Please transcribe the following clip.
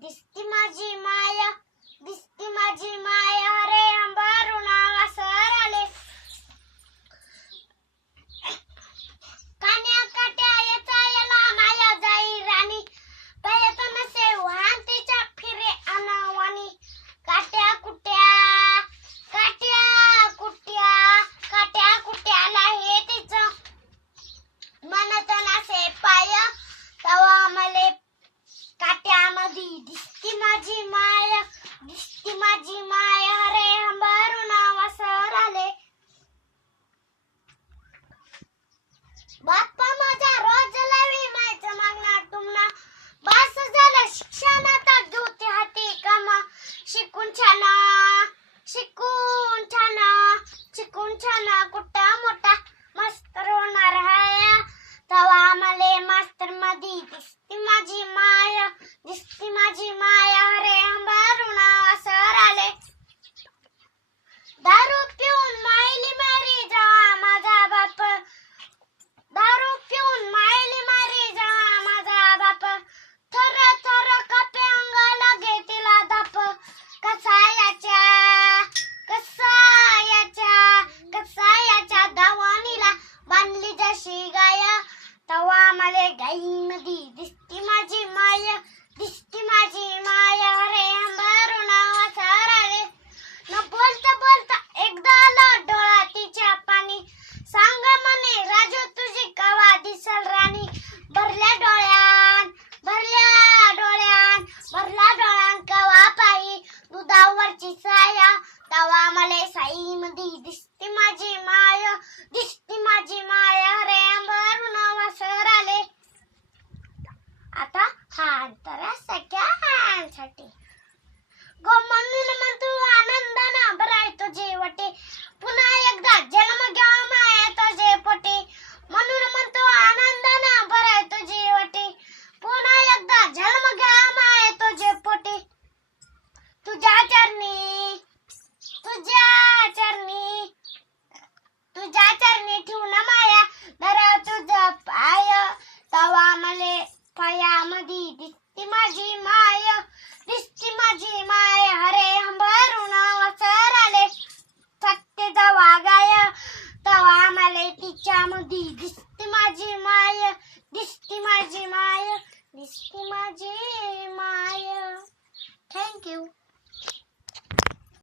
दिसती माझी माया, दिसती माझी माया रे अंबारून वासर आले. कान्या काट्या याचा याला माया जाई राणी, पायत नसे वाहन तिच्या फिरे अनावानी. काट्या कुट्या काट्या कुट्या काट्या कुट्याला हे तिचं मनत नसे पाय, तवा मले काट्यामध्ये दिसती माझी माया, दिसती माझी माया रे अंबारून वासर आले. बाप्पा माझा रोज लावी मायचं मागणार तुमना, बास झालं शिक्षणाचा घेऊते हाती कामा. शिकून छाना शिकून छाना शिकून छाना कुठा मोठा मास्तर होणार हाया, तवा मले मास्तर मध्ये दिसती माझी माया, दिसती माझी माया रे अंबारून वासर आले. दारू पिऊन मायली मारी जावा माझा बाप, दारू पिऊन मायली मारी जावा माझा बाप. थर थर कापे अंगाला घेतीला दाप, कसायाच्या दावानीला बांधली जशी गाय, तवा मले गाईमध्ये दिसती माझी माया, दिसती माझी माया रे अंबारून वासर आले. न बोलता बोलता एकदा आलं डोळा तिच्या पाणी, सांग म्हणे राजू तुझी कवा दिसल राणी. भरल्या डोळ्यान कवा पायी दुधावरची साया, तवा मले साई मध्ये दिसती माझी माया, दिसती माझी माया रे अंबारून वासर आले. आता हा अंतरा सगळ्यांसाठी. गो म्हणून म्हणतो आनंदानं भरायतो जेवटे, पुन्हा एकदा जन्म घ्यावा माया जे पोटे. म्हणून म्हणतो आनंदानं भरायतो जेवटे, पुन्हा एकदा जन्म घ्यावा माया जे पोटे. तुझ्या चरणी ठेवून माया धरा तुझं पाय, तवा मले पायामध्ये दिसती माझी माया, दिसती माझी माया हरे अंबारून वासर आले. सत्य जवा गाय, तवा मले तिच्यामध्ये दिसती माझी माया, दिसती माझी माया, दिसती माझी माया. थँक्यू.